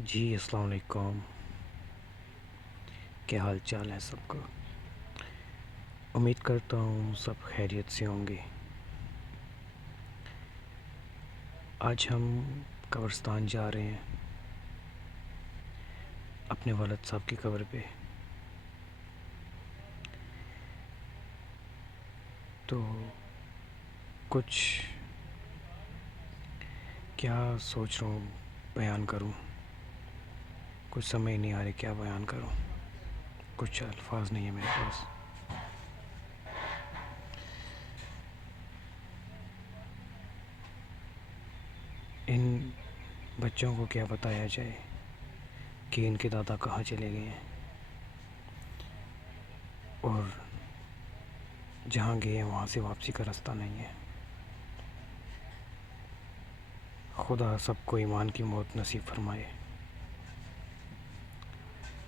जी अस्सलाम वालेकुम। क्या हाल चाल है सबका। उम्मीद करता हूँ सब खैरियत से होंगे। आज हम कब्रिस्तान जा रहे हैं अपने वालिद साहब की कब्र पे। तो कुछ क्या सोच रहा हूँ बयान करूँ, कुछ समझ नहीं आ रही क्या बयान करूँ, कुछ अल्फाज नहीं है मेरे पास। इन बच्चों को क्या बताया जाए कि इनके दादा कहाँ चले गए हैं और जहाँ गए हैं वहाँ से वापसी का रास्ता नहीं है। खुदा सबको ईमान की मौत नसीब फरमाए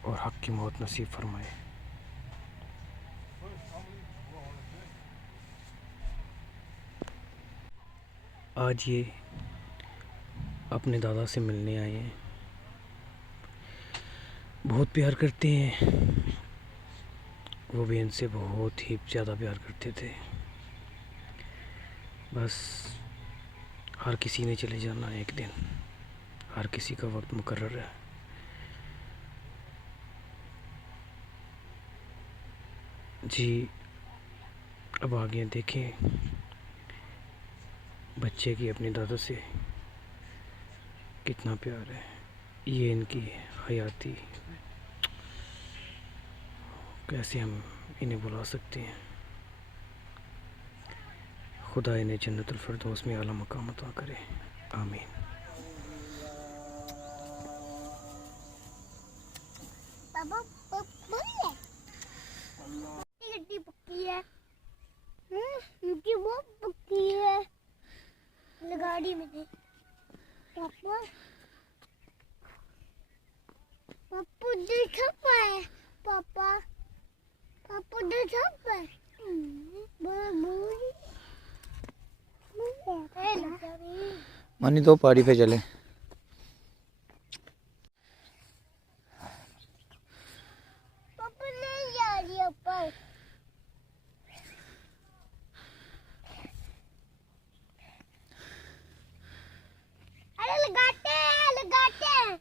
और हक़ की मौत नसीब फरमाए। आज ये अपने दादा से मिलने आए हैं, बहुत प्यार करते हैं, वो भी इनसे बहुत ही ज़्यादा प्यार करते थे। बस हर किसी ने चले जाना है एक दिन, हर किसी का वक्त मुकर्रर है। जी अब आगे देखें बच्चे की अपने दादा से कितना प्यार है। ये इनकी हयाती, कैसे हम इन्हें बुला सकते हैं। खुदा इन्हें जन्नतुल फिरदौस में आला मकाम अता करे, आमीन। पापा पापा गड्डी पक्की है। मिट्टी बहुत पक्की है गाड़ी में नहीं। पापा पापा देखा पाए। पापा पापा देखा पाए। मनी तो पहाड़ी पे चले। पापा नहीं जा रही ऊपर। अरे लगाते हैं लगाते हैं।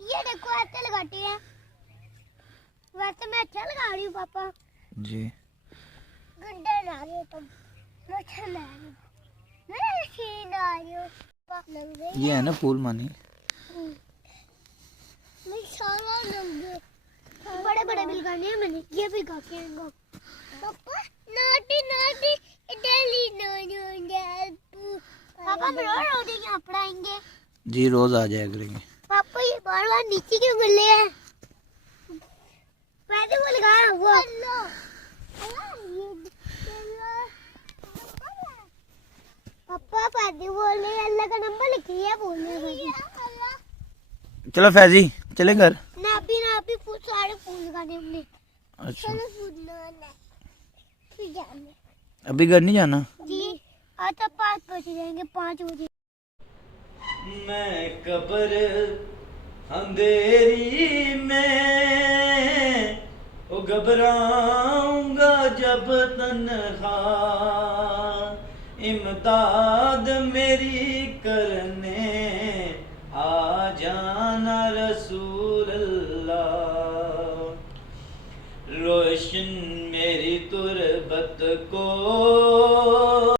ये देखो ऐसे लगाते हैं। वैसे मैं अच्छा लगा रही हूँ पापा जी गड्ढे ना रही हो तुम। मैं अच्छा लगा रही हूँ। मैं शीन आ रही हूँ। लग रही ये है ना फूल मानी। मैं सारा लग बड़े बड़े बिल गाने हैं मैंने ये भी गा के पापा नाटी नाटी डेली नो नो पापा हम रोज यहाँ पढ़ाएंगे। जी रोज आ जाया करेंगे। पापा ये बार बार नीचे क्यों गिर रहे हैं। पैसे वो लगा वो पापा पैसे बोल रहे अल्लाह का नंबर लिखिए बोल रहे। चलो फैजी चले घर। नापी फूल सारे फूल लगाने हमने। अच्छा चलो फूल लगाना फिर जाने। अभी घर नहीं जाना। जी आज तक 5 बजे जाएंगे 5 बजे। मैं कब्र अंधेरी में ओ घबराऊंगा जब तन्हा इमदाद मेरी करने आ जाना रसूल अल्लाह। रोशन मेरी तुरबत को